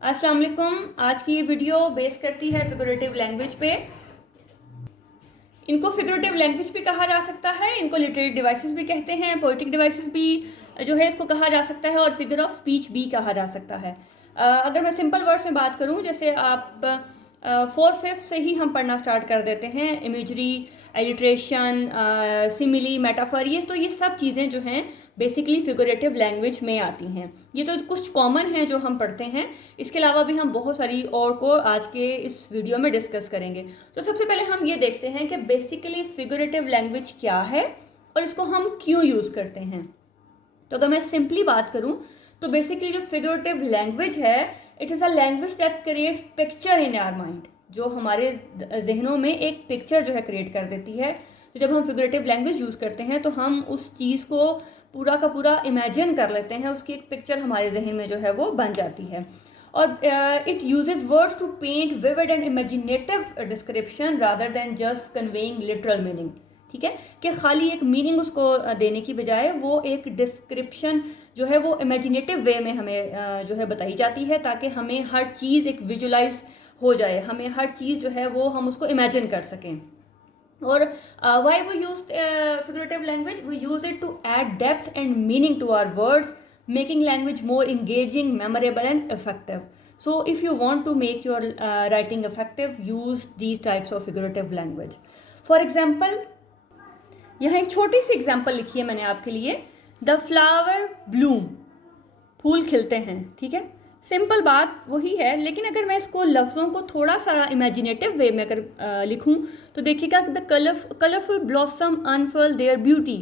अस्सलाम वालेकुम। आज की ये वीडियो बेस करती है फिगरेटिव लैंग्वेज पे। इनको फिगरेटिव लैंग्वेज भी कहा जा सकता है, इनको लिटरेरी डिवाइसेस भी कहते हैं, पोएटिक डिवाइसेस भी जो है इसको कहा जा सकता है और फिगर ऑफ स्पीच भी कहा जा सकता है। अगर मैं सिंपल वर्ड्स में बात करूं, जैसे आप 4/5 से ही हम पढ़ना स्टार्ट कर देते हैं, इमेजरी, एलिट्रेशन, सिमिली, मेटाफर, ये सब चीज़ें जो हैं बेसिकली फिगरेटिव लैंग्वेज में आती हैं। ये तो कुछ कॉमन हैं जो हम पढ़ते हैं, इसके अलावा भी हम बहुत सारी और को आज के इस वीडियो में डिस्कस करेंगे। तो सबसे पहले हम ये देखते हैं कि बेसिकली फिगरेटिव लैंग्वेज क्या है और इसको हम क्यों यूज़ करते हैं। तो अगर मैं सिंपली बात करूं तो बेसिकली जो फिगरेटिव लैंग्वेज है, it is a language that creates picture in our mind, जो हमारे जहनों में एक पिक्चर जो है क्रिएट कर देती है। तो जब हम फिगरेटिव लैंग्वेज यूज़ करते हैं तो हम उस चीज़ को पूरा का पूरा इमेजिन कर लेते हैं, उसकी एक पिक्चर हमारे जहन में जो है वो बन जाती है। और it uses words to paint vivid and imaginative description rather than just conveying literal meaning. ठीक है, कि खाली एक मीनिंग उसको देने की बजाय वो एक डिस्क्रिप्शन जो है वो इमेजिनेटिव वे में हमें जो है बताई जाती है, ताकि हमें हर चीज़ एक विजुलाइज हो जाए, हमें हर चीज़ जो है वो हम उसको इमेजिन कर सकें। और why we use figurative language? We use it to add depth and meaning to our words, making language more engaging, memorable and effective. So if you want to make your writing effective, use these types of figurative language. For example, यहाँ एक छोटी सी example लिखी है मैंने आपके लिए। The flower Bloom, फूल खिलते हैं। ठीक है, सिंपल बात वही है, लेकिन अगर मैं इसको लफ्ज़ों को थोड़ा सा इमेजिनेटिव वे में अगर लिखूं तो देखिएगा, the colourful blossom unfurl their beauty,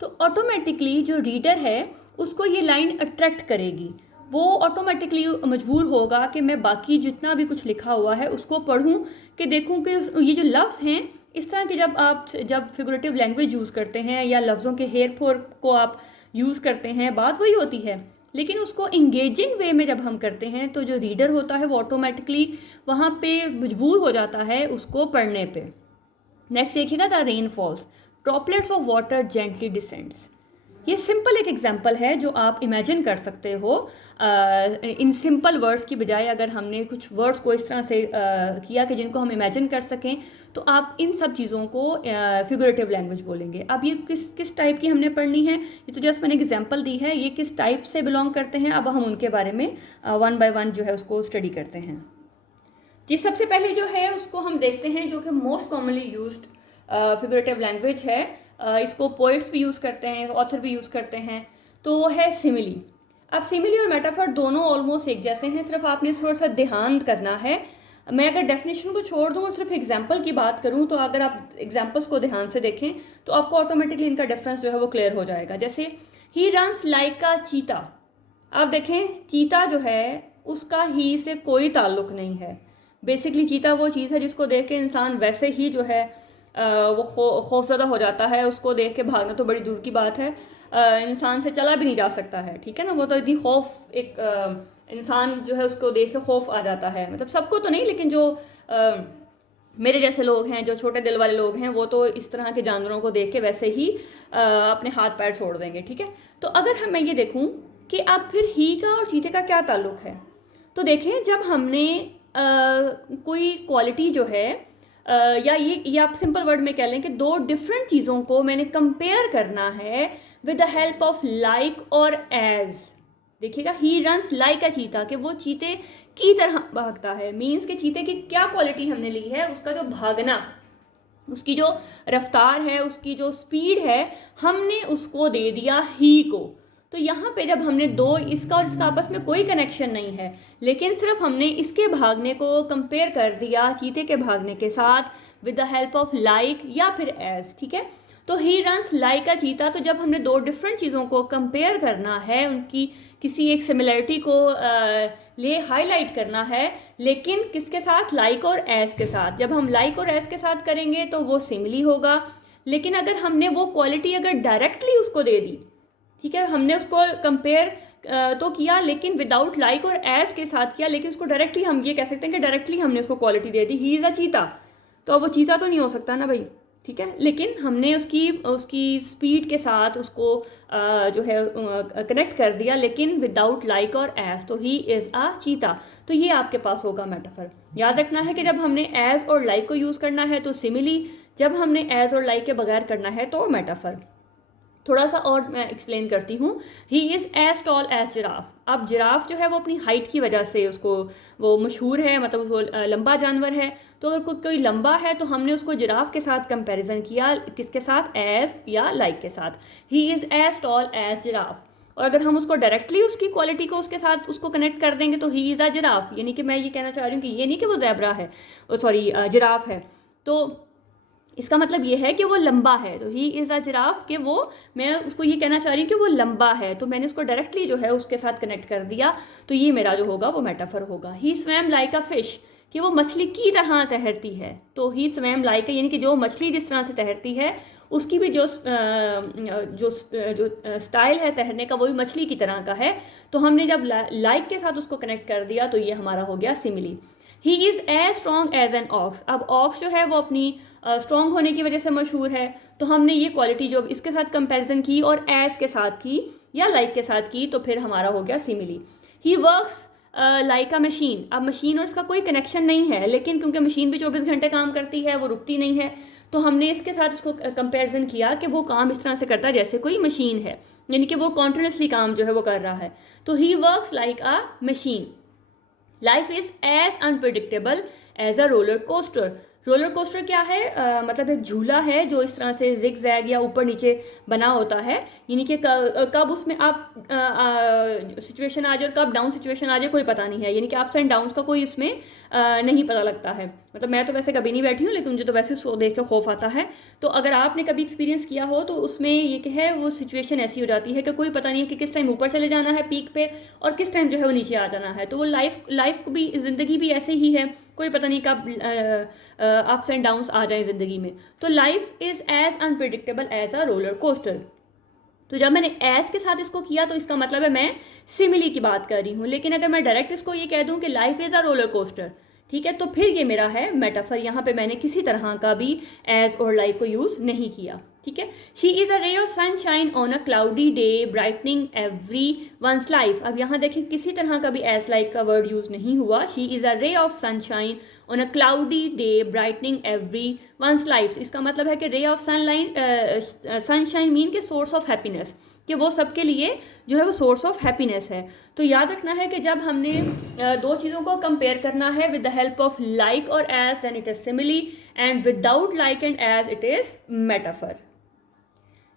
तो ऑटोमेटिकली जो रीडर है उसको ये लाइन अट्रैक्ट करेगी। वो ऑटोमेटिकली मजबूर होगा कि मैं बाकी जितना भी कुछ लिखा हुआ है उसको पढ़ूं, कि देखूं कि ये जो लफ्ज़ हैं, इस तरह के जब फिगरेटिव लैंग्वेज यूज़ करते हैं या लफ्ज़ों के हेर फेर को आप यूज़ करते हैं, बात वही होती है, लेकिन उसको इंगेजिंग वे में जब हम करते हैं तो जो रीडर होता है वो ऑटोमेटिकली वहाँ पे मजबूर हो जाता है उसको पढ़ने पे। नेक्स्ट देखिएगा, the rain false, droplets of water gently descends. ये सिंपल एक एग्जांपल है जो आप इमेजिन कर सकते हो इन सिंपल वर्ड्स की बजाय। अगर हमने कुछ वर्ड्स को इस तरह से किया कि जिनको हम इमेजिन कर सकें, तो आप इन सब चीज़ों को फिगरेटिव लैंग्वेज बोलेंगे। अब ये किस टाइप की हमने पढ़नी है, ये तो जस्ट मैंने एग्जांपल दी है, ये किस टाइप से बिलोंग करते हैं, अब हम उनके बारे में वन बाय वन जो है उसको स्टडी करते हैं। जी, सबसे पहले जो है उसको हम देखते हैं, जो कि most commonly used figurative language है। इसको पोइट्स भी यूज़ करते हैं, ऑथर भी यूज़ करते हैं, तो वो है सिमिली। अब सिमिली और मेटाफर दोनों ऑलमोस्ट एक जैसे हैं, सिर्फ आपने थोड़ा सा ध्यान करना है। मैं अगर डेफिनेशन को छोड़ दूँ और सिर्फ एग्जाम्पल की बात करूँ, तो अगर आप एग्जाम्पल्स को ध्यान से देखें तो आपको ऑटोमेटिकली इनका डिफरेंस जो है वो क्लियर हो जाएगा। जैसे ही रन्स लाइक अ चीता, आप देखें चीता जो है उसका ही से कोई ताल्लुक नहीं है। बेसिकली चीता वो चीज़ है जिसको देख के इंसान वैसे ही जो है वो खौफज़दा हो जाता है, उसको देख के भागना तो बड़ी दूर की बात है, इंसान से चला भी नहीं जा सकता है। ठीक है ना, वो तो इतनी खौफ एक इंसान जो है उसको देख के खौफ आ जाता है। मतलब सबको तो नहीं, लेकिन जो मेरे जैसे लोग हैं, जो छोटे दिल वाले लोग हैं, वो तो इस तरह के जानवरों को देख के वैसे ही अपने हाथ पैर छोड़ देंगे। ठीक है, तो अगर मैं ये देखूँ कि अब फिर ही का और चीते का क्या ताल्लुक़ है, तो देखें जब हमने कोई क्वालिटी जो है या ये आप सिंपल वर्ड में कह लें कि दो डिफरेंट चीज़ों को मैंने कंपेयर करना है with the help of like और एज। देखिएगा, ही रन्स लाइक अ चीता, कि वो चीते की तरह भागता है। मीन्स के चीते की क्या क्वालिटी हमने ली है, उसका जो भागना, उसकी जो रफ्तार है, उसकी जो स्पीड है, हमने उसको दे दिया ही को। तो यहाँ पे जब हमने दो, इसका और इसका आपस में कोई कनेक्शन नहीं है, लेकिन सिर्फ हमने इसके भागने को कंपेयर कर दिया चीते के भागने के साथ with the help of like या फिर एज। ठीक है, तो ही रन्स लाइक अ चीता, तो जब हमने दो डिफरेंट चीज़ों को कंपेयर करना है, उनकी किसी एक सिमिलरिटी को ले हाईलाइट करना है, लेकिन किसके साथ, लाइक और एज के साथ। जब हम लाइक और एज के साथ करेंगे तो वो सिमिली होगा, लेकिन अगर हमने वो क्वालिटी अगर डायरेक्टली उसको दे दी, ठीक है, हमने उसको कंपेयर तो किया लेकिन विदाउट लाइक और एज के साथ किया, लेकिन उसको डायरेक्टली हम ये कह सकते हैं कि डायरेक्टली हमने उसको quality they the, he is a चीता, तो अब वो चीता तो नहीं हो सकता ना भाई। ठीक है, लेकिन हमने उसकी उसकी स्पीड के साथ उसको जो है कनेक्ट कर दिया, लेकिन विदाउट लाइक और एज, तो ही इज़ अ चीता। तो ये आपके पास होगा मेटाफर। याद रखना है कि जब हमने एज और लाइक को यूज़ करना है तो सिमिली, जब हमने एज और लाइक के बगैर करना है तो मेटाफर। थोड़ा सा और मैं एक्सप्लेन करती हूँ। He is as tall as giraffe. अब जिराफ जो है वो अपनी हाइट की वजह से उसको वो मशहूर है, मतलब वो लंबा जानवर है। तो अगर कोई लंबा है तो हमने उसको जिराफ के साथ कंपैरिजन किया, किसके साथ, एज या लाइक के साथ। He is as tall as giraffe. और अगर हम उसको डायरेक्टली उसकी क्वालिटी को उसके साथ उसको कनेक्ट कर देंगे तो ही इज़ अ जिराफ, यानी कि मैं ये कहना चाह रही हूँ कि ये नहीं कि वो ज़ेब्रा है, सॉरी जिराफ है। तो इसका मतलब ये है कि वो लंबा है, तो ही इज़ अ जिराफ, कि वो, मैं उसको ये कहना चाह रही हूँ कि वो लंबा है, तो मैंने उसको डायरेक्टली जो है उसके साथ कनेक्ट कर दिया, तो ये मेरा जो होगा वो मेटाफर होगा। ही स्वैम लाइक अ फिश, कि वो मछली की तरह तैरती है, तो ही स्वैम लाइक, यानी कि जो मछली जिस तरह से तैरती है उसकी भी जो स्टाइल है तैरने का वो भी मछली की तरह का है। तो हमने जब लाइक के साथ उसको कनेक्ट कर दिया तो ये हमारा हो गया simile. He is as strong as an ox. अब ऑक्स जो है वो अपनी स्ट्रॉन्ग होने की वजह से मशहूर है, तो हमने ये क्वालिटी जो इसके साथ कंपैरिजन की और एज के साथ की या लाइक के साथ की, तो फिर हमारा हो गया simile. He works like a machine. अब मशीन और इसका कोई कनेक्शन नहीं है, लेकिन क्योंकि मशीन भी 24 घंटे काम करती है, वो रुकती नहीं है, तो हमने इसके साथ इसको कंपैरिजन किया कि वो काम इस तरह से करता है जैसे कोई मशीन है, यानी कि वो कॉन्टिन्यूसली काम जो है वो कर रहा है। तो he works like a machine. Life is as unpredictable as a roller coaster. Roller coaster क्या है, मतलब एक झूला है जो इस तरह से जिग जैग या ऊपर नीचे बना होता है, यानी कि कब उसमें आप सिचुएशन आ जाए और कब डाउन सिचुएशन आ जाए कोई पता नहीं है, यानी कि अप्स एंड डाउन्स का कोई इसमें नहीं पता लगता है। मतलब मैं तो वैसे कभी नहीं बैठी हूँ, लेकिन मुझे तो वैसे सो देख के खौफ आता है। तो अगर आपने कभी एक्सपीरियंस किया हो तो उसमें ये कि है वो सिचुएशन ऐसी हो जाती है कि कोई पता नहीं है कि किस टाइम ऊपर चले जाना है पीक पे और किस टाइम जो है वो नीचे आ जाना है। तो वो लाइफ को भी, ज़िंदगी भी ऐसे ही है, कोई पता नहीं कब अप्स एंड डाउन्स आ जाए ज़िंदगी में। तो life is as unpredictable as a roller coaster. तो जब मैंने एज के साथ इसको किया तो इसका मतलब है मैं सिमिली की बात कर रही हूँ, लेकिन अगर मैं डायरेक्ट इसको ये कह दूँ कि life is a roller coaster, ठीक है, तो फिर ये मेरा है मेटाफर। यहाँ पे मैंने किसी तरह का भी एज और लाइक को यूज़ नहीं किया, ठीक है। She is a ray of sunshine on a cloudy day brightening every one's life. अब यहाँ देखें किसी तरह का भी एज लाइक का वर्ड यूज़ नहीं हुआ। She is a ray of sunshine on a cloudy day brightening every one's life. इसका मतलब है कि रे ऑफ सनशाइन मीन के सोर्स ऑफ हैप्पीनेस, कि वो सबके लिए जो है वो सोर्स ऑफ हैप्पीनेस है। तो याद रखना है कि जब हमने दो चीज़ों को कंपेयर करना है with the help of like और as, then it is simile, and without like and as it is metaphor.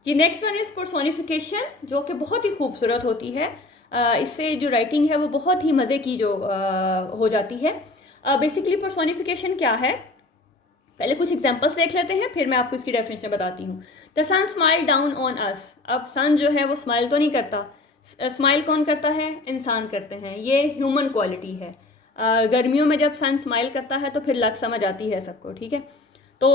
जी, नेक्स्ट वन इज पर्सोनिफिकेशन, जो कि बहुत ही खूबसूरत होती है। इससे जो राइटिंग है वो बहुत ही मज़े की जो हो जाती है। बेसिकली पर्सोनिफिकेशन क्या है, पहले कुछ एग्जांपल्स देख लेते हैं, फिर मैं आपको इसकी डेफिनेशन बताती हूँ। The sun smile down on us. अब सन जो है वो स्माइल तो नहीं करता, स्माइल कौन करता है, इंसान करते हैं, ये ह्यूमन क्वालिटी है। गर्मियों में जब सन स्माइल करता है तो फिर लग समझ आती है सबको, ठीक है। तो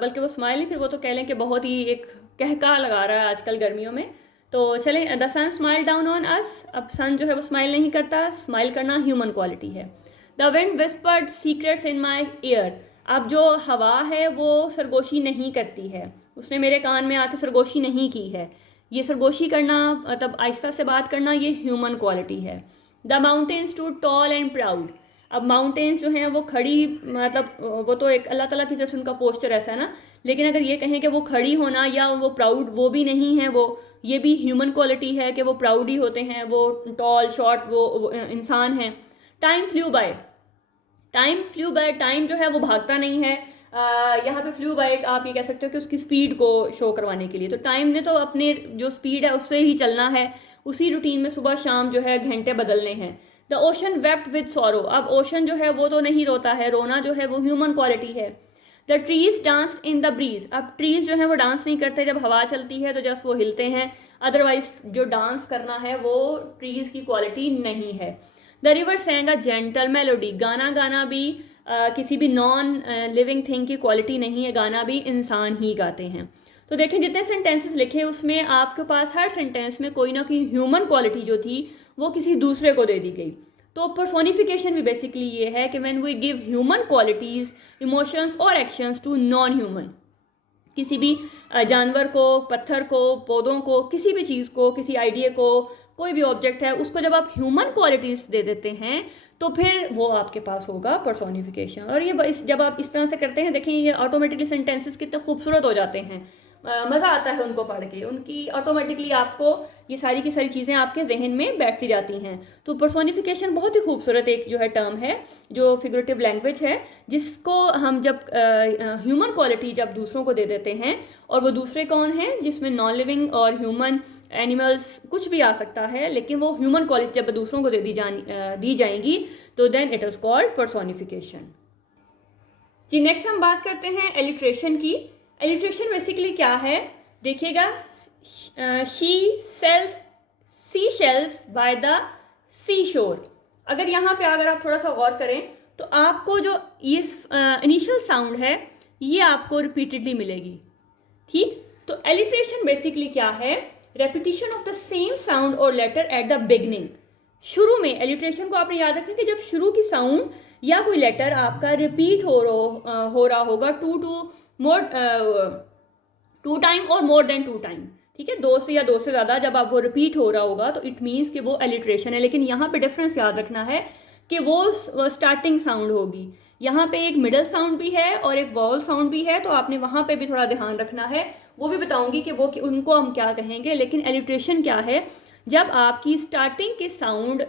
बल्कि वो स्माइल नहीं, फिर वो तो कह लें कि बहुत ही एक कहका लगा रहा है आजकल गर्मियों में। तो चलें, the sun smile down on us. अब सन जो है वो स्माइल नहीं करता, स्माइल करना ह्यूमन क्वालिटी है। The wind whispered secrets in my year. अब जो हवा है वो सरगोशी नहीं करती है, उसने मेरे कान में आके सरगोशी नहीं की है। ये सरगोशी करना, मतलब आहिस्ता से बात करना, ये ह्यूमन क्वालिटी है। The mountains too tall and proud. अब माउंटेन्स जो हैं वो खड़ी, मतलब वो तो एक अल्लाह ताला की तरफ से उनका पोस्चर ऐसा है ना, लेकिन अगर ये कहें कि वो खड़ी होना या वो प्राउड, वो भी नहीं है, वो ये भी ह्यूमन क्वालिटी है कि वो प्राउड ही होते हैं, वो टॉल शॉर्ट वो इंसान हैं। Time flew by. Time flew by, time जो है वो भागता नहीं है। यहाँ पे फ्लू बाय आप ये कह सकते हो कि उसकी स्पीड को शो करवाने के लिए, तो टाइम ने तो अपने जो स्पीड है उससे ही चलना है, उसी रूटीन में सुबह शाम जो है घंटे बदलने हैं। The ocean wept with sorrow. अब ओशन जो है वो तो नहीं रोता है, रोना जो है वो ह्यूमन क्वालिटी है। The trees danced in the breeze. अब ट्रीज जो है वो डांस नहीं करते, जब हवा चलती है तो जस्ट वो हिलते हैं, अदरवाइज जो डांस करना है वो ट्रीज की क्वालिटी नहीं है। The river सैंग a gentle melody. गाना गाना भी किसी भी नॉन लिविंग थिंग की क्वालिटी नहीं है, गाना भी इंसान ही गाते हैं। तो देखें जितने सेंटेंसेस लिखे उसमें आपके पास हर सेंटेंस में कोई ना कोई ह्यूमन क्वालिटी जो थी वो किसी दूसरे को दे दी गई। तो पर्सोनिफिकेशन भी बेसिकली ये है कि when we give human qualities, emotions और एक्शंस टू नॉन ह्यूमन, किसी भी जानवर को, पत्थर को, पौधों को, किसी भी चीज़ को, किसी आइडिया को, कोई भी ऑब्जेक्ट है उसको जब आप ह्यूमन क्वालिटीज़ दे देते हैं तो फिर वो आपके पास होगा पर्सोनिफिकेशन। और ये जब आप इस तरह से करते हैं, देखें ये ऑटोमेटिकली सेंटेंसेस कितने खूबसूरत हो जाते हैं, मज़ा आता है उनको पढ़ के, उनकी ऑटोमेटिकली आपको ये सारी की सारी चीज़ें आपके जहन में बैठती जाती हैं। तो पर्सोनिफिकेशन बहुत ही खूबसूरत एक जो है टर्म है, जो फिगरेटिव लैंग्वेज है, जिसको हम जब ह्यूमन क्वालिटी जब दूसरों को दे देते हैं, और वो दूसरे कौन हैं, जिसमें नॉन लिविंग और ह्यूमन, एनिमल्स, कुछ भी आ सकता है, लेकिन वो ह्यूमन क्वालिटी जब दूसरों को दी जाएंगी तो then it is called personification. जी नेक्स्ट हम बात करते हैं एलिट्रेशन की। एलिट्रेशन बेसिकली क्या है, देखिएगा, she sells sea shells by the sea shore. अगर यहाँ पे अगर आप थोड़ा सा गौर करें तो आपको जो ये इनिशियल साउंड है ये आपको रिपीटेडली मिलेगी, ठीक। तो एलिट्रेशन बेसिकली क्या है, repetition of the same sound और लेटर एट द बिगनिंग। शुरू में एलिट्रेशन को आपने याद रखना कि जब शुरू की साउंड या कोई लेटर आपका रिपीट हो रहा होगा टू टाइम और मोर देन 2 टाइम, ठीक है, 2 से या 2 से ज़्यादा जब आप वो रिपीट हो रहा होगा तो इट मीन्स कि वो एलिट्रेशन है। लेकिन यहाँ पे डिफरेंस याद रखना है कि वो स्टार्टिंग साउंड होगी, यहाँ पे एक मिडल साउंड भी है और एक वॉवल साउंड भी है, तो आपने वहाँ पे भी थोड़ा ध्यान रखना है। वो भी बताऊंगी कि वो उनको हम क्या कहेंगे। लेकिन एलिट्रेशन क्या है, जब आपकी स्टार्टिंग की साउंड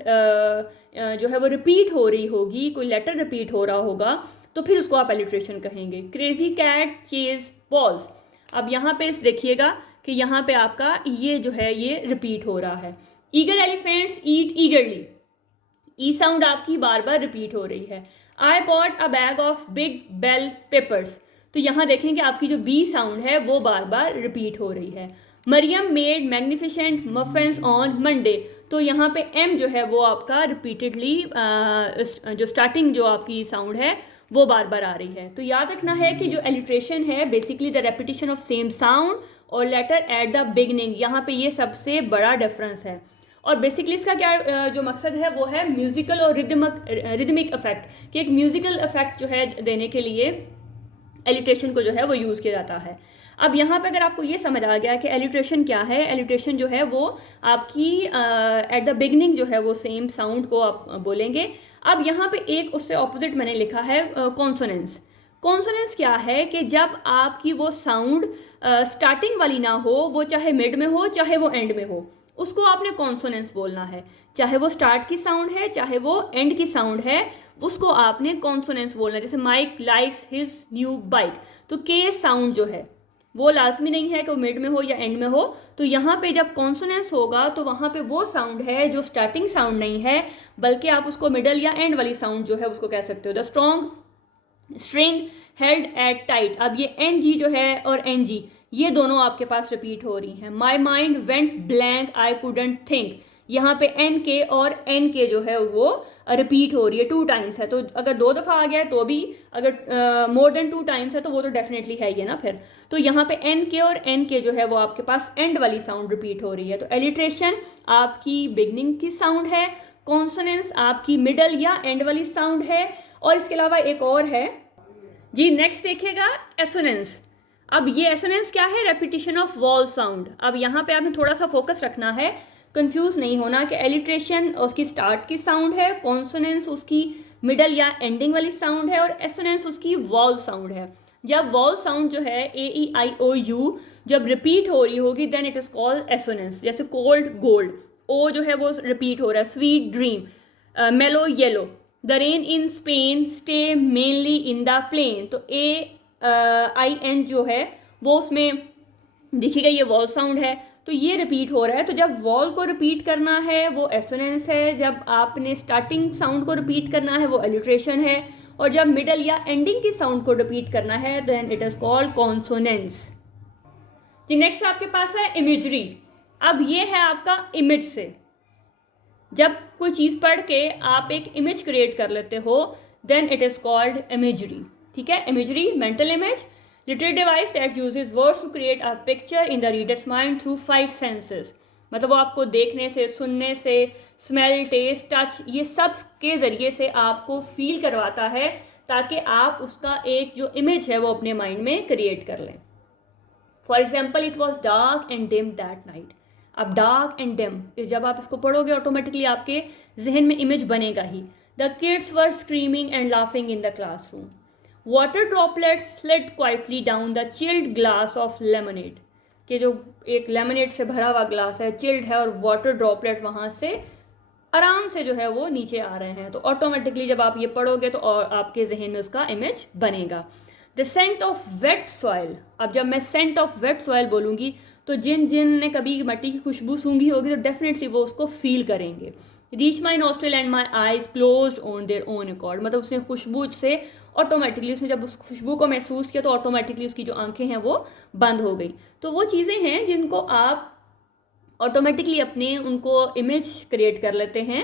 जो है वो रिपीट हो रही होगी, कोई लेटर रिपीट हो रहा होगा, तो फिर उसको आप एलिट्रेशन कहेंगे। क्रेजी कैट चेज बॉल्स, अब यहाँ पे देखिएगा कि यहाँ पे आपका ये जो है ये रिपीट हो रहा है। Eager elephants eat eagerly, E sound आपकी बार बार रिपीट हो रही है। I bought a bag of big bell peppers, तो यहाँ देखेंगे आपकी जो बी साउंड है वो बार बार रिपीट हो रही है। Mariam made magnificent muffins on Monday, तो यहाँ पे एम जो है वो आपका रिपीटेडली जो स्टार्टिंग जो आपकी साउंड है वो बार बार आ रही है। तो याद रखना है कि जो एलिट्रेशन है basically the repetition of same sound और लेटर एट द बिगनिंग, यहाँ पे ये सबसे बड़ा डिफरेंस है। और बेसिकली इसका क्या जो मकसद है वो है म्यूजिकल और रिदमिक इफेक्ट, कि एक म्यूजिकल इफेक्ट जो है देने के लिए एलिट्रेशन को जो है वो यूज़ किया जाता है। अब यहाँ पे अगर आपको ये समझ आ गया कि एलिट्रेशन क्या है, एलिट्रेशन जो है वो आपकी एट द बिगनिंग जो है वो सेम साउंड को आप बोलेंगे। अब यहाँ पे एक उससे ऑपोजिट मैंने लिखा है कॉन्सोनेंस। कॉन्सोनेंस क्या है कि जब आपकी वो साउंड स्टार्टिंग वाली ना हो, वो चाहे मिड में हो चाहे वो एंड में हो, उसको आपने कॉन्सोनेंस बोलना है। चाहे वो स्टार्ट की साउंड है चाहे वो एंड की साउंड है, उसको आपने कॉन्सोनेंस बोलना है। जैसे Mike likes his new bike, तो के साउंड जो है वो लाजमी नहीं है कि वो मिड में हो या एंड में हो। तो यहाँ पे जब कॉन्सोनेंस होगा तो वहाँ पे वो साउंड है जो स्टार्टिंग साउंड नहीं है, बल्कि आप उसको मिडल या एंड वाली साउंड जो है उसको कह सकते हो। The strong string held at tight, अब ये एन जी जो है और एन जी ये दोनों आपके पास रिपीट हो रही हैं। My mind went blank I couldn't think, यहाँ पे एन के और एन के जो है वो रिपीट हो रही है, 2 टाइम्स है। तो अगर 2 दफ़ा आ गया है तो भी, अगर मोर देन 2 टाइम्स है तो वो तो डेफिनेटली है ये ना फिर। तो यहाँ पे एन के और एन के जो है वो आपके पास एंड वाली साउंड रिपीट हो रही है। तो एलिट्रेशन आपकी बिगनिंग की साउंड है, कॉन्सोनेंस आपकी मिडल या एंड वाली साउंड है। और इसके अलावा एक और है जी, नेक्स्ट देखिएगा एसोनेंस। अब ये एसोनेंस क्या है, रेपिटेशन ऑफ वॉल साउंड। अब यहाँ पे आपने थोड़ा सा फोकस रखना है, कंफ्यूज नहीं होना कि एलिट्रेशन उसकी स्टार्ट की साउंड है, कॉन्सोनेंस उसकी मिडल या एंडिंग वाली साउंड है, और एसोनेंस उसकी वॉल साउंड है। जब वॉल साउंड जो है ए ई आई ओ यू जब रिपीट हो रही होगी then it is called assonance. जैसे कोल्ड गोल्ड, ओ जो है वो रिपीट हो रहा है। Sweet dream, mellow yellow, the rain in Spain stay mainly in the plain, तो ए आई एन जो है वो उसमें देखिएगा ये वॉल साउंड है, तो ये रिपीट हो रहा है। तो जब वॉल को रिपीट करना है वो एसोनेंस है, जब आपने स्टार्टिंग साउंड को रिपीट करना है वो एलिट्रेशन है, और जब मिडल या एंडिंग की साउंड को रिपीट करना है then it is called consonance. जी नेक्स्ट आपके पास है इमेजरी। अब ये है आपका इमेज से, जब कोई चीज़ पढ़ के आप एक इमेज क्रिएट कर लेते हो then it is called imagery, ठीक है। Imagery mental image, literary device that uses words to create a picture in the readers mind through 5 senses. मतलब वो आपको देखने से, सुनने से, स्मेल, टेस्ट, टच, ये सब के ज़रिए से आपको फील करवाता है ताकि आप उसका एक जो इमेज है वो अपने माइंड में क्रिएट कर लें। For example it was dark and dim that night. अब डार्क एंड डिम जब आप इसको पढ़ोगे ऑटोमेटिकली आपके जहन में इमेज बनेगा ही। The kids were screaming and laughing in the classroom. Water droplets slid quietly down the chilled glass of lemonade, कि जो एक लेमनेड से भरा हुआ ग्लास है, चिल्ड है, और वाटर ड्रॉपलेट वहाँ से आराम से जो है वो नीचे आ रहे हैं। तो ऑटोमेटिकली जब आप ये पढ़ोगे तो और आपके जहन में उसका इमेज बनेगा। The scent of wet soil. अब जब मैं सेंट ऑफ वेट सॉइल बोलूँगी तो जिन जिन ने कभी मिट्टी की खुशबू सूंघी होगी तो डेफिनेटली वो उसको फील करेंगे। Reach my nostril and my eyes closed on their own accord, मतलब उसने खुशबू से ऑटोमेटिकली, उसने जब उस खुशबू को महसूस किया तो ऑटोमेटिकली उसकी जो आंखें हैं वो बंद हो गई। तो वो चीज़ें हैं जिनको आप ऑटोमेटिकली अपने उनको इमेज क्रिएट कर लेते हैं।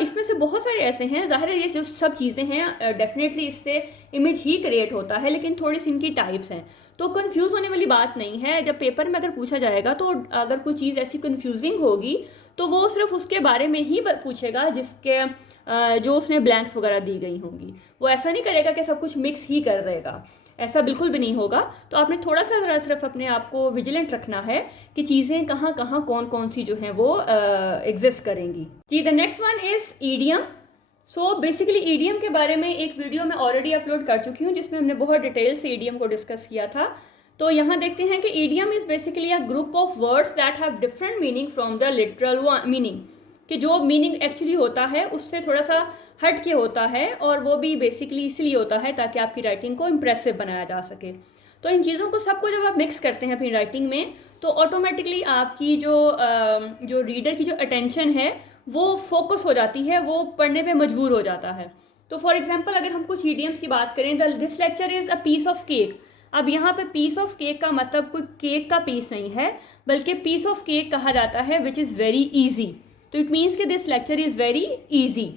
इसमें से बहुत सारे ऐसे हैं, ज़ाहिर है ये जो सब चीज़ें हैं डेफिनेटली इससे इमेज ही क्रिएट होता है, लेकिन थोड़ी सी इनकी टाइप्स हैं। तो कंफ्यूज होने वाली बात नहीं है। जब पेपर में अगर पूछा जाएगा तो अगर कोई चीज़ ऐसी कंफ्यूजिंग होगी तो वो सिर्फ उसके बारे में ही पूछेगा जिसके जो उसमें ब्लैंक्स वगैरह दी गई होंगी। वो ऐसा नहीं करेगा कि सब कुछ मिक्स ही कर देगा, ऐसा बिल्कुल भी नहीं होगा। तो आपने थोड़ा सा ज़रा सिर्फ अपने आप को विजिलेंट रखना है कि चीज़ें कहाँ कहाँ कौन कौन सी जो हैं वो एग्जिस्ट करेंगी। जी, the next one is idiom. So basically idiom के बारे में एक वीडियो मैं ऑलरेडी अपलोड कर चुकी हूँ जिसमें हमने बहुत डिटेल से ईडियम को डिस्कस किया था। तो यहाँ देखते हैं कि idiom is basically a group of words that have different meaning from the literal meaning, कि जो मीनिंग एक्चुअली होता है उससे थोड़ा सा हट के होता है, और वो भी बेसिकली इसलिए होता है ताकि आपकी राइटिंग को इम्प्रेसिव बनाया जा सके। तो इन चीज़ों को सबको जब आप मिक्स करते हैं अपनी राइटिंग में तो ऑटोमेटिकली आपकी जो रीडर की जो अटेंशन है वो फोकस हो जाती है, वो पढ़ने पे मजबूर हो जाता है। तो फॉर एग्जांपल अगर हम कुछ ईडियम्स की बात करें, this lecture is a piece of cake. अब यहाँ पे पीस ऑफ केक का मतलब कोई केक का पीस नहीं है, बल्कि पीस ऑफ केक कहा जाता है विच इज़ वेरी ईजी। तो इट मीन्स कि this lecture is very easy.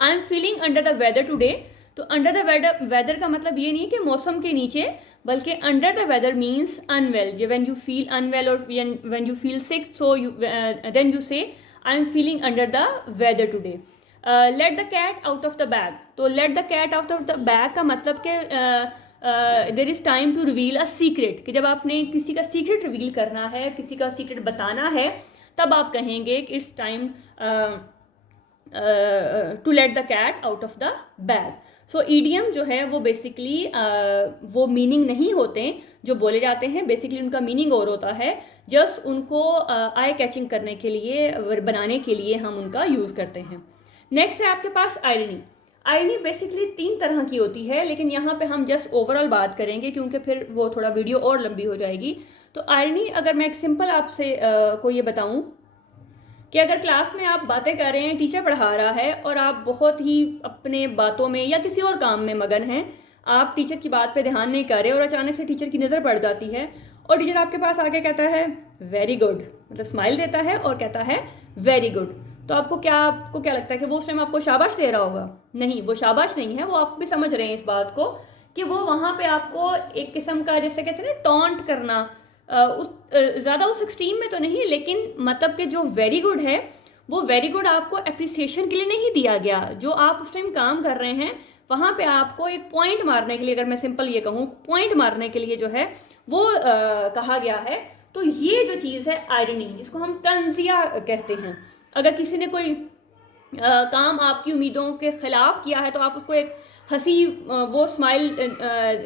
I am feeling under the weather today. तो अंडर द वेदर का मतलब ये नहीं कि मौसम के नीचे, बल्कि under the weather means unwell. When you feel unwell और when you feel sick, so then you say I am feeling under the weather today. Let the cat out of the bag. तो late the cat out of the bag का मतलब कि there is time to reveal a secret, कि जब आपने किसी का secret reveal करना है, किसी का सीक्रेट बताना है, तब आप कहेंगे कि it's time to let the cat out of the bag. So idiom जो है वो बेसिकली वो मीनिंग नहीं होते जो बोले जाते हैं, बेसिकली उनका मीनिंग और होता है, जस्ट उनको आई कैचिंग करने के लिए, बनाने के लिए हम उनका यूज़ करते हैं। नेक्स्ट है आपके पास आयरनी। आयरनी बेसिकली 3 तरह की होती है, लेकिन यहाँ पे हम जस्ट ओवरऑल बात करेंगे क्योंकि फिर वो थोड़ा वीडियो और लंबी हो जाएगी। तो आयरनी अगर मैं एक सिंपल आपसे को ये बताऊँ कि अगर क्लास में आप बातें कर रहे हैं, टीचर पढ़ा रहा है और आप बहुत ही अपने बातों में या किसी और काम में मगन हैं, आप टीचर की बात पे ध्यान नहीं कर रहे और अचानक से टीचर की नज़र पड़ जाती है और टीचर आपके पास आके कहता है वेरी गुड, मतलब स्माइल देता है और कहता है वेरी गुड। तो आपको क्या लगता है कि वो उस टाइम आपको शाबाश दे रहा होगा? नहीं, वो शाबाश नहीं है, वो आप भी समझ रहे हैं इस बात को कि वो वहाँ पे आपको एक किस्म का, जैसे कहते हैं ना, टॉन्ट करना, ज़्यादा उस एक्सट्रीम में तो नहीं, लेकिन मतलब कि जो वेरी गुड है वो वेरी गुड आपको अप्रिसिएशन के लिए नहीं दिया गया। जो आप उस टाइम काम कर रहे हैं वहाँ पे आपको एक पॉइंट मारने के लिए, अगर मैं सिंपल ये कहूँ, पॉइंट मारने के लिए जो है वो कहा गया है। तो ये जो चीज़ है आयरनी, जिसको हम तंजिया कहते हैं, अगर किसी ने कोई काम आपकी उम्मीदों के ख़िलाफ़ किया है तो आप उसको एक हंसी वो स्माइल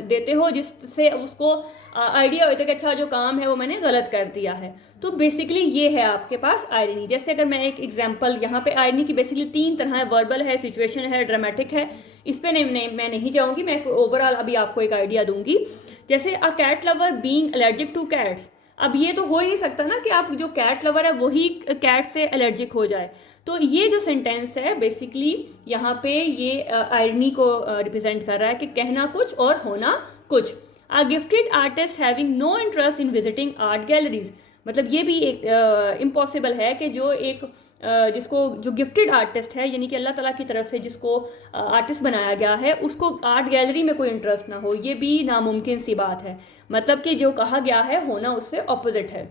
देते हो जिससे उसको आइडिया होता है कि अच्छा जो काम है वो मैंने गलत कर दिया है। तो बेसिकली ये है आपके पास आयरनी। जैसे अगर मैं एक एग्जांपल, यहाँ पे आयरनी की बेसिकली 3 तरह है, वर्बल है, सिचुएशन है, ड्रामेटिक है। इस पे मैं नहीं जाऊँगी, मैं ओवरऑल अभी आपको एक आइडिया दूंगी। जैसे a cat lover being allergic to cats. अब ये तो हो ही नहीं सकता ना कि आप जो कैट लवर है वही कैट से एलर्जिक हो जाए। तो ये जो सेंटेंस है बेसिकली यहाँ पे ये आयरनी को रिप्रेजेंट कर रहा है कि कहना कुछ और होना कुछ। A gifted artist having no interest in visiting art galleries, मतलब ये भी एक इम्पॉसिबल है कि जो एक जिसको जो गिफ्टेड आर्टिस्ट है, यानी कि अल्लाह ताला की तरफ से जिसको आर्टिस्ट बनाया गया है, उसको आर्ट गैलरी में कोई इंटरेस्ट ना हो, ये भी नामुमकिन सी बात है। मतलब कि जो कहा गया है होना उससे ऑपोजिट है।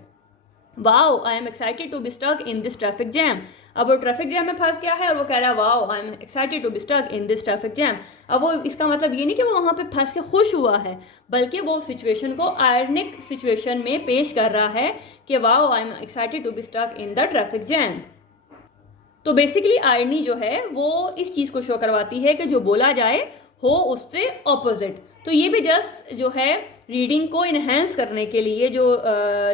Wow I am excited to be stuck in this traffic jam. अब वो ट्रैफिक जैम में फंस गया है और वो कह रहा है wow I am excited to be stuck in this traffic jam. अब वो इसका मतलब ये नहीं कि वो वहाँ पे फंस के खुश हुआ है, बल्कि वो सिचुएशन को आयरनिक सिचुएशन में पेश कर रहा है कि wow I am excited to be stuck in the traffic jam. तो बेसिकली आयरनी जो है वो इस चीज़ को शो करवाती है कि जो बोला जाए हो उससे ऑपोजिट। तो ये भी जस्ट जो है रीडिंग को इन्हेंस करने के लिए, जो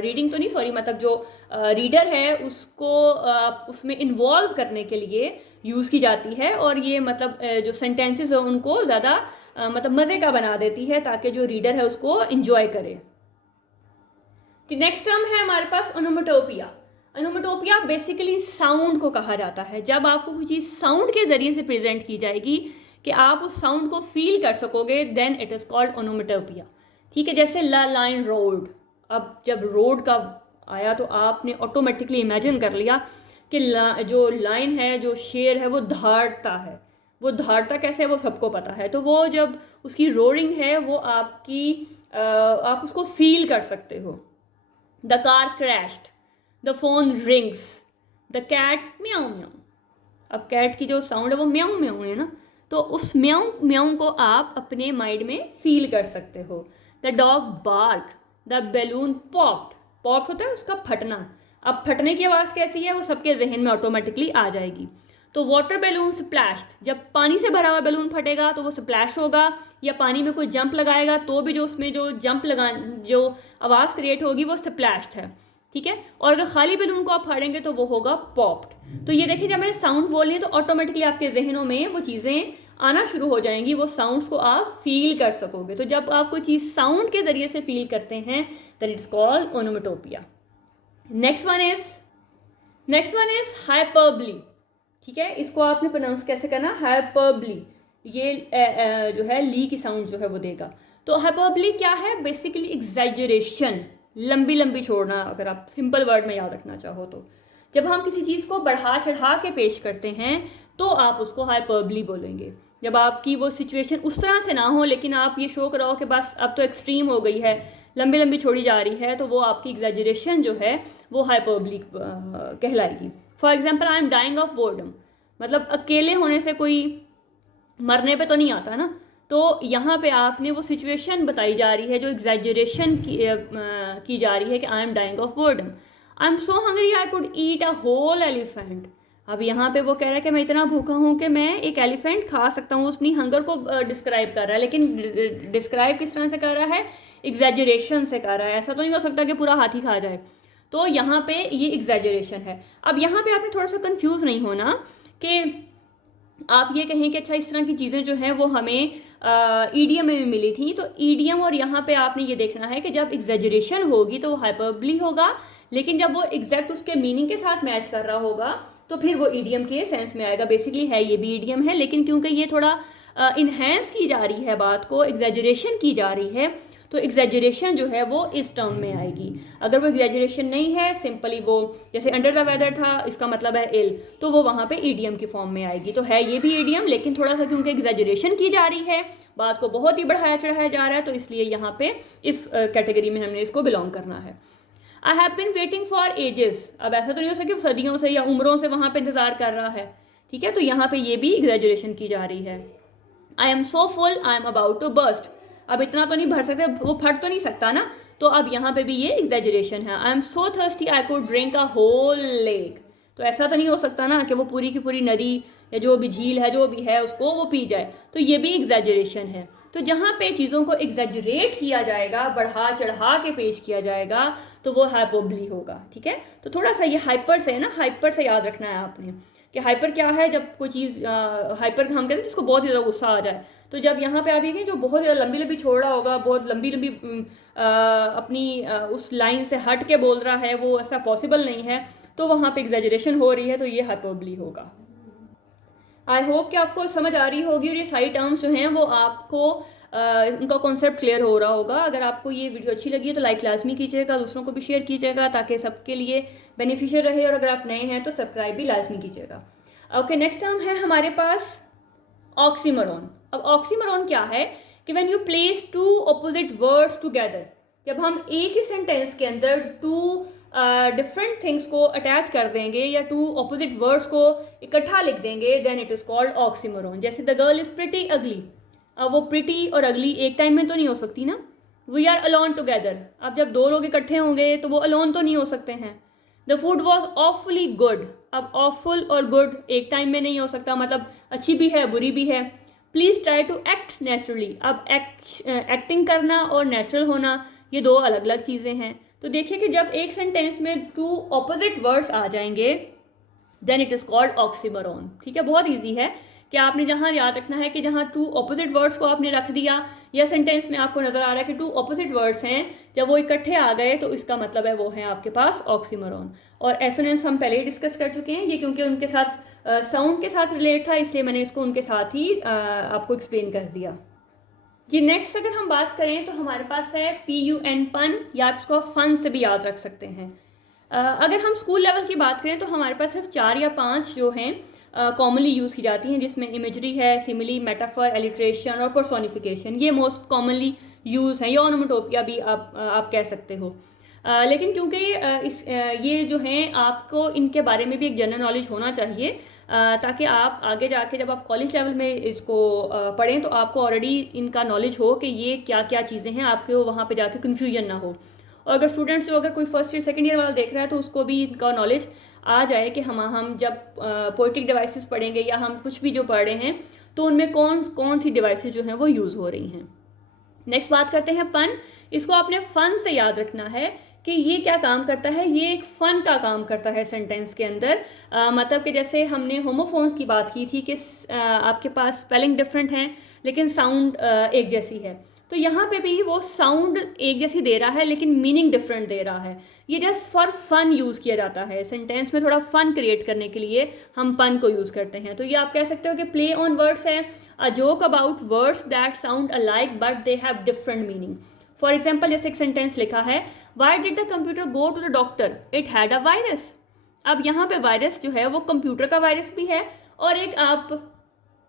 रीडिंग तो नहीं सॉरी मतलब जो रीडर है उसको उसमें इन्वॉल्व करने के लिए यूज़ की जाती है। और ये मतलब जो सेंटेंसेस है उनको ज़्यादा मतलब मज़े का बना देती है ताकि जो रीडर है उसको इन्जॉय करे। नेक्स्ट टर्म है हमारे पास ओनोमेटोपिया। ओनोमेटोपिया बेसिकली साउंड को कहा जाता है। जब आपको कोई चीज़ साउंड के ज़रिए से प्रेजेंट की जाएगी कि आप उस साउंड को फील कर सकोगे, then it is called onomatopoeia. ठीक है, जैसे ला लाइन रोड। अब जब रोड का आया तो आपने ऑटोमेटिकली इमेजिन कर लिया कि जो लाइन है, जो शेर है, वो धाड़ता है। वो धाड़ता कैसे है वो सबको पता है। तो वो जब उसकी रोरिंग है वो आपकी आप उसको फील कर सकते हो। The car crashed, the phone rings, the cat meow meow. अब कैट की जो साउंड है वो म्याऊं म्याऊं है ना, तो उस म्याऊं म्याऊं को आप अपने माइंड में फील कर सकते हो। The dog bark, the balloon popped. Pop होता है उसका फटना। अब फटने की आवाज़ कैसी है वो सबके जहन में ऑटोमेटिकली आ जाएगी। तो वाटर बैलून स्प्लैश्ड, जब पानी से भरा हुआ बैलून फटेगा तो वो स्प्लैश होगा, या पानी में कोई जंप लगाएगा तो भी जो उसमें जो जंप लगा जो आवाज़ क्रिएट होगी वो स्प्लैश्ड है। ठीक है, और अगर खाली बैलून को आप फाड़ेंगे तो वो होगा पॉप्ड। तो ये देखिए जब मैंने साउंड बोली है तो ऑटोमेटिकली आपके जहनों में वो चीज़ें आना शुरू हो जाएंगी, वो साउंड्स को आप फील कर सकोगे। तो जब आप कोई चीज़ साउंड के ज़रिए से फील करते हैं that it's called onomatopoeia. Next one is hyperbole. ठीक है, इसको आपने प्रोनाउंस कैसे करना, हाइपरबली। ये जो है ली की साउंड जो है वो देगा। तो हाइपरबली क्या है, बेसिकली एग्जैजरेशन, लंबी लंबी छोड़ना। अगर आप सिंपल वर्ड में याद रखना चाहो तो जब हम किसी चीज़ को बढ़ा चढ़ा के पेश करते हैं तो आप उसको हाइपरबली बोलेंगे। जब आपकी वो सिचुएशन उस तरह से ना हो लेकिन आप ये शो कराओ कि बस अब तो एक्सट्रीम हो गई है, लंबी लंबी छोड़ी जा रही है, तो वो आपकी एग्जैजरेशन जो है वो हाइपरबली कहलाएगी। For example I am dying of boredom, मतलब अकेले होने से कोई मरने पे तो नहीं आता ना। तो यहाँ पे आपने वो सिचुएशन बताई जा रही है जो एग्जैजरेशन की जा रही है कि I am dying of boredom. I am so hungry I could eat a whole elephant. अब यहाँ पे वो कह रहा है कि मैं इतना भूखा हूँ कि मैं एक एलिफेंट खा सकता हूँ। अपनी हंगर को डिस्क्राइब कर रहा है, लेकिन डिस्क्राइब किस तरह से कर रहा है, एग्जैजरेशन से कर रहा है। ऐसा तो नहीं हो सकता कि पूरा हाथी खा जाए। तो यहाँ पे ये एग्जैजरेशन है। अब यहाँ पे आपने थोड़ा सा कंफ्यूज नहीं होना कि आप ये कहें कि अच्छा इस तरह की चीज़ें जो हैं वो हमें ईडीएम में भी मिली थी। तो ईडीएम और यहाँ पे आपने ये देखना है कि जब एग्जैजरेशन होगी तो वो हाइपरबली होगा, लेकिन जब वो एग्जैक्ट उसके मीनिंग के साथ मैच कर रहा होगा तो फिर वो ईडीएम के सेंस में आएगा। बेसिकली है ये भी ईडीएम है, लेकिन क्योंकि ये थोड़ा इन्हेंस की जा रही है, बात को एग्जैजरेशन की जा रही है, तो एग्जैजरेशन जो है वो इस टर्म में आएगी। अगर वो एग्जैजरेशन नहीं है, सिंपली वो जैसे अंडर द वेदर था, इसका मतलब है इल, तो वो वहाँ पे ईडीएम की फॉर्म में आएगी। तो है ये भी ईडीएम, लेकिन थोड़ा सा क्योंकि एग्जैजरेशन की जा रही है, बात को बहुत ही बढ़ाया चढ़ाया जा रहा है, तो इसलिए यहाँ पे इस कैटेगरी में हमने इसको बिलोंग करना है। I have been waiting for ages. अब ऐसा तो नहीं हो सके सदियों से या उम्रों से वहाँ पे इंतजार कर रहा है। ठीक है, तो यहाँ पे ये भी एग्जैजरेशन की जा रही है। I am so full I am about to burst. अब इतना तो नहीं भर सकते, वो फट तो नहीं सकता ना, तो अब यहाँ पे भी ये एग्जैजरेशन है। I am so thirsty I could drink a whole lake. तो ऐसा तो नहीं हो सकता ना कि वो पूरी की पूरी नदी या जो भी झील है जो भी है उसको वो पी जाए, तो ये भी एग्जैजरेशन है। तो जहाँ पे चीज़ों को एग्जैजरेट किया जाएगा, बढ़ा चढ़ा के पेश किया जाएगा, तो वो हाइपरबली होगा। ठीक है, तो थोड़ा सा ये हाइपर से है ना, हाइपर से याद रखना है आपने कि हाइपर क्या है। जब कोई चीज़ हाइपर हम कहते हैं जिसको बहुत ही ज़्यादा गुस्सा आ जाए, तो जब यहाँ पे आप ये जो बहुत ज़्यादा लंबी लंबी छोड़ रहा होगा, बहुत लंबी लंबी अपनी उस लाइन से हट के बोल रहा है, वो ऐसा पॉसिबल नहीं है, तो वहाँ पे एग्जैजरेशन हो रही है, तो ये हाइपरबली होगा। आई होप कि आपको समझ आ रही होगी और ये सारी टर्म्स जो हैं वो आपको इनका कॉन्सेप्ट क्लियर हो रहा होगा। अगर आपको ये वीडियो अच्छी लगी है तो लाइक लाजमी कीजिएगा, दूसरों को भी शेयर कीजिएगा ताकि सबके लिए बेनिफिशियल रहे, और अगर आप नए हैं तो सब्सक्राइब भी लाजमी कीजिएगा। ओके, नेक्स्ट टर्म है हमारे पास ऑक्सीमोरॉन। अब ऑक्सीमोरॉन क्या है कि when you place two opposite words together, जब हम एक ही सेंटेंस के अंदर टू डिफरेंट थिंग्स को अटैच कर देंगे या टू ऑपोजिट वर्ड्स को इकट्ठा लिख देंगे, then it is called oxymoron. जैसे the girl is pretty ugly, अब वो प्रिटी और अगली एक टाइम में तो नहीं हो सकती ना। वी आर अलोन टुगेदर, अब जब दो लोग इकट्ठे होंगे तो वो अलोन तो नहीं हो सकते हैं। The food was awfully good, अब ऑफुल और गुड एक टाइम में नहीं हो सकता, मतलब अच्छी भी है बुरी भी है। Please try to act naturally, अब एक्टिंग करना और नेचुरल होना ये दो अलग अलग चीज़ें हैं। तो देखिए कि जब एक सेंटेंस में टू ऑपोजिट वर्ड्स आ जाएंगे then it is called oxymoron. ठीक है, बहुत ईजी है कि आपने जहाँ याद रखना है कि जहाँ टू ऑपोजिट वर्ड्स को आपने रख दिया या सेंटेंस में आपको नज़र आ रहा है कि टू ऑपोजिट वर्ड्स हैं, जब वो इकट्ठे आ गए तो इसका मतलब है वो है आपके पास ऑक्सीमोरॉन। और एसोनेंस हम पहले ही डिस्कस कर चुके हैं, ये क्योंकि उनके साथ साउंड के साथ रिलेट था इसलिए मैंने इसको उनके साथ ही आपको एक्सप्लेन कर दिया जी। नेक्स्ट अगर हम बात करें तो हमारे पास है PUN पन, या आप इसको फन से भी याद रख सकते हैं। अगर हम स्कूल लेवल की बात करें तो हमारे पास सिर्फ 4 या 5 जो हैं कॉमनली यूज़ की जाती हैं, जिसमें इमेजरी है, सिमिली, मेटाफर, एलिट्रेशन और पर्सोनिफिकेशन, ये मोस्ट कॉमनली यूज़ हैं, या ओनोमेटोपिया भी आप कह सकते हो। लेकिन क्योंकि ये जो हैं आपको इनके बारे में भी एक जनरल नॉलेज होना चाहिए, ताकि आप आगे जाके जब आप कॉलेज लेवल में इसको पढ़ें तो आपको ऑलरेडी इनका नॉलेज हो कि ये क्या क्या चीज़ें हैं, आपको वहाँ पे जाके कन्फ्यूजन ना हो। और अगर स्टूडेंट्स जो अगर कोई फर्स्ट ईयर सेकंड ईयर वाला देख रहा है तो उसको भी इनका नॉलेज आ जाए कि हम जब पोएटिक डिवाइसेस पढ़ेंगे या हम कुछ भी जो पढ़ रहे हैं तो उनमें कौन सी डिवाइसेस जो हैं वो यूज़ हो रही हैं। नेक्स्ट बात करते हैं पन। इसको आपने फन से याद रखना है कि ये क्या काम करता है, ये एक फ़न का काम करता है सेंटेंस के अंदर। मतलब कि जैसे हमने होमोफोन्स की बात की थी कि आपके पास स्पेलिंग डिफरेंट हैं लेकिन साउंड एक जैसी है, तो यहाँ पे भी वो साउंड एक जैसी दे रहा है लेकिन मीनिंग डिफरेंट दे रहा है। ये जस्ट फॉर फन यूज़ किया जाता है, सेंटेंस में थोड़ा फन क्रिएट करने के लिए हम पन को यूज़ करते हैं। तो ये आप कह सकते हो कि प्ले ऑन वर्ड्स है, a joke about words that sound alike but they have different meaning. For example जैसे एक सेंटेंस लिखा है, why did the computer go to the doctor, it had a virus. अब यहाँ पे वायरस जो है वो कंप्यूटर का वायरस भी है और एक आप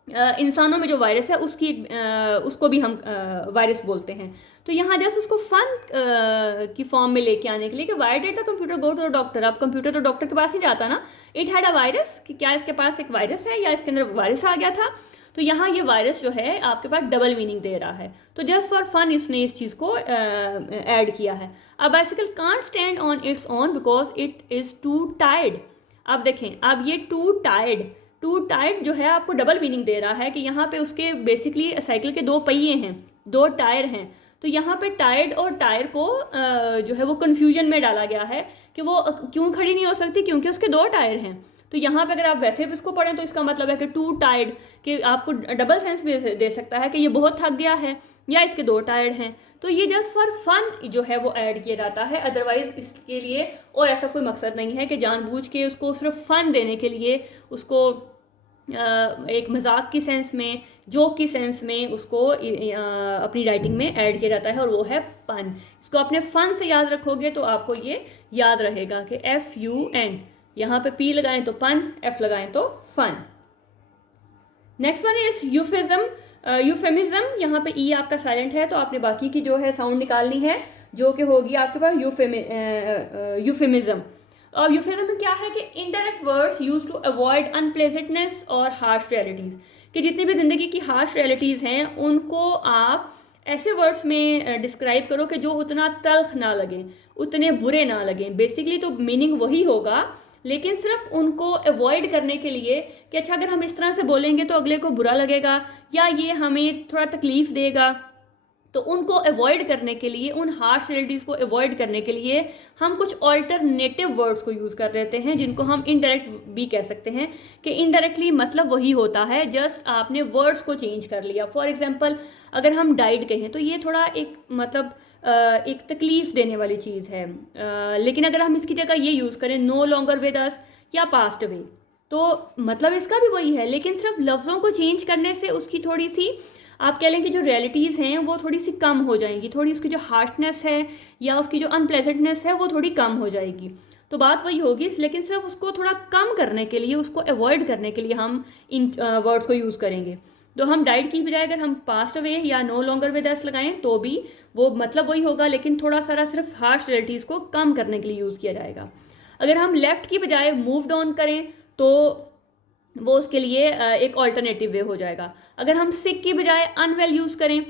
इंसानों में जो वायरस है उसको भी हम वायरस बोलते हैं। तो यहाँ जस्ट उसको फन की फॉर्म में लेके आने के लिए कि why did the computer go to the doctor, अब कंप्यूटर तो डॉक्टर के पास ही जाता ना। इट हैड अ वायरस, कि क्या इसके पास एक वायरस है या इसके अंदर वायरस आ गया था। तो यहाँ ये वायरस जो है आपके पास डबल मीनिंग दे रहा है, तो जस्ट फॉर फन इसने इस चीज़ को ऐड किया है। A bicycle can't stand on its own because it is to tired. अब देखें, अब ये टू टायर्ड जो है आपको डबल मीनिंग दे रहा है कि यहाँ पे उसके बेसिकली साइकिल के दो पहिए हैं, दो टायर हैं। तो यहाँ पे टायर्ड और टायर को जो है वो कन्फ्यूजन में डाला गया है कि वो क्यों खड़ी नहीं हो सकती, क्योंकि उसके दो टायर हैं। तो यहाँ पे अगर आप वैसे भी इसको पढ़ें तो इसका मतलब है कि टू टायर्ड, कि आपको डबल सेंस भी दे सकता है कि ये बहुत थक गया है या इसके दो टायर्ड हैं। तो ये जस्ट फॉर फन जो है वो ऐड किया जाता है, अदरवाइज इसके लिए और ऐसा कोई मकसद नहीं है कि जानबूझ के उसको सिर्फ फन देने के लिए उसको एक मजाक की सेंस में, जोक की सेंस में उसको अपनी राइटिंग में ऐड किया जाता है, और वो है पन। इसको अपने फन से याद रखोगे तो आपको ये याद रहेगा कि FUN, यहाँ पे P लगाएं तो पन, F लगाएं तो fun. Next one is euphemism. यहाँ पे E आपका साइलेंट है तो आपने बाकी की जो है साउंड निकालनी है, जो कि होगी आपके पास यूफेमिज्म। और यूफेमिज्म क्या है कि indirect words use to avoid unpleasantness और हार्श रियलिटीज़, कि जितनी भी ज़िंदगी की हार्श रियलिटीज़ हैं उनको आप ऐसे वर्ड्स में डिस्क्राइब करो कि जो उतना तल्ख ना लगें, उतने बुरे ना लगें। बेसिकली तो मीनिंग वही होगा, लेकिन सिर्फ उनको अवॉइड करने के लिए कि अच्छा अगर हम इस तरह से बोलेंगे तो अगले को बुरा लगेगा या ये हमें थोड़ा तकलीफ़ देगा, तो उनको अवॉइड करने के लिए, उन हार्श रियलिटीज़ को अवॉइड करने के लिए हम कुछ ऑल्टरनेटिव वर्ड्स को यूज़ कर लेते हैं, जिनको हम इनडायरेक्ट भी कह सकते हैं कि इनडायरेक्टली मतलब वही होता है, जस्ट आपने वर्ड्स को चेंज कर लिया। फॉर एग्जांपल अगर हम डाइड कहें तो ये थोड़ा एक मतलब एक तकलीफ़ देने वाली चीज़ है, लेकिन अगर हम इसकी जगह ये यूज़ करें नो लॉन्गर विद अस या पास्ट अवे, तो मतलब इसका भी वही है, लेकिन सिर्फ लफ्ज़ों को चेंज करने से उसकी थोड़ी सी आप कह लें कि जो रियलिटीज़ हैं वो थोड़ी सी कम हो जाएंगी, थोड़ी उसकी जो हार्शनेस है या उसकी जो अनप्लेजेंटनेस है वो थोड़ी कम हो जाएगी। तो बात वही होगी, लेकिन सिर्फ उसको थोड़ा कम करने के लिए, उसको अवॉइड करने के लिए हम इन वर्ड्स को यूज़ करेंगे। तो हम डाइड की बजाय अगर हम पास्ट अवे या नो लॉन्गर विद अस लगाएं तो भी वो मतलब वही होगा, लेकिन थोड़ा सारा सिर्फ हार्श रिलेटिव्स को कम करने के लिए यूज़ किया जाएगा। अगर हम लेफ्ट की बजाय मूव्ड ऑन करें तो वो उसके लिए एक ऑल्टरनेटिव वे हो जाएगा। अगर हम सिक की बजाय अनवेल यूज़ करें,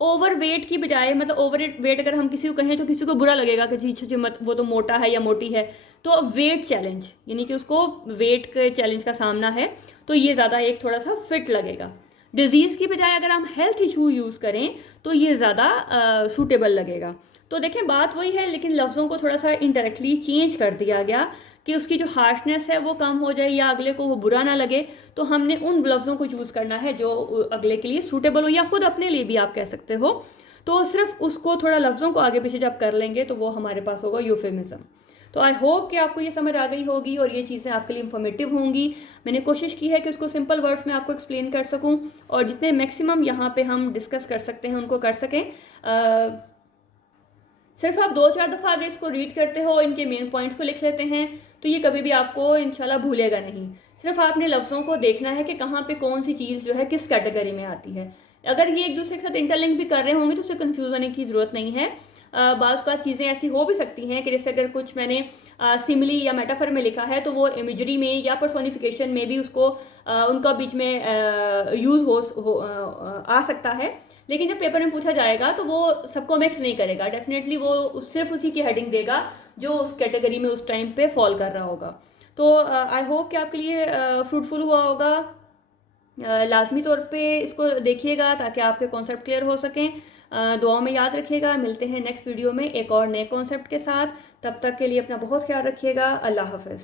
ओवर वेट की बजाय, मतलब ओवर वेट अगर हम किसी को कहें तो किसी को बुरा लगेगा कि जी जी मत वो तो मोटा है या मोटी है, तो वेट चैलेंज यानी कि उसको वेट के चैलेंज का सामना है, तो ये ज़्यादा एक थोड़ा सा फिट लगेगा। डिजीज़ की बजाय अगर हम हेल्थ इशू यूज़ करें तो ये ज़्यादा सूटेबल लगेगा। तो देखें बात वही है, लेकिन लफ्ज़ों को थोड़ा सा इनडायरेक्टली चेंज कर दिया गया कि उसकी जो हार्शनेस है वो कम हो जाए या अगले को वो बुरा ना लगे, तो हमने उन लफ्ज़ों को चूज़ करना है जो अगले के लिए सूटेबल हो या ख़ुद अपने लिए भी आप कह सकते हो। तो सिर्फ उसको थोड़ा लफ्ज़ों को आगे पीछे जब कर लेंगे तो वो हमारे पास होगा यूफेमिज्म। तो आई होप कि आपको ये समझ आ गई होगी और ये चीज़ें आपके लिए इन्फॉर्मेटिव होंगी। मैंने कोशिश की है कि उसको सिंपल वर्ड्स में आपको एक्सप्लेन कर सकूं और जितने मैक्सिमम यहाँ पे हम डिस्कस कर सकते हैं उनको कर सकें। सिर्फ आप 2-4 दफ़ा अगर इसको रीड करते हो, इनके मेन पॉइंट्स को लिख लेते हैं, तो ये कभी भी आपको इंशाल्लाह भूलेगा नहीं। सिर्फ आपने लफ्ज़ों को देखना है कि कहाँ पे कौन सी चीज़ जो है किस कैटेगरी में आती है। अगर ये एक दूसरे के साथ इंटरलिंक भी कर रहे होंगे तो उससे कन्फ्यूज़ होने की ज़रूरत नहीं है। बाज़ का चीज़ें ऐसी हो भी सकती हैं कि जैसे अगर कुछ मैंने सिमिली या मेटाफर में लिखा है तो वो इमेजरी में या पर्सोनिफिकेशन में भी उसको उनका बीच में यूज़ आ सकता है, लेकिन जब पेपर में पूछा जाएगा तो वो सबको मिक्स नहीं करेगा, डेफिनेटली वो सिर्फ उसी की हेडिंग देगा जो उस कैटेगरी में उस टाइम पे फॉल कर रहा होगा। तो आई होप कि आपके लिए फ्रूटफुल हुआ होगा। लाजमी तौर पे इसको देखिएगा ताकि आपके कॉन्सेप्ट क्लियर हो सकें। दुआओं में याद रखिएगा। मिलते हैं नेक्स्ट वीडियो में एक और नए कॉन्सेप्ट के साथ। तब तक के लिए अपना बहुत ख्याल रखिएगा। अल्लाह हाफ़िज़।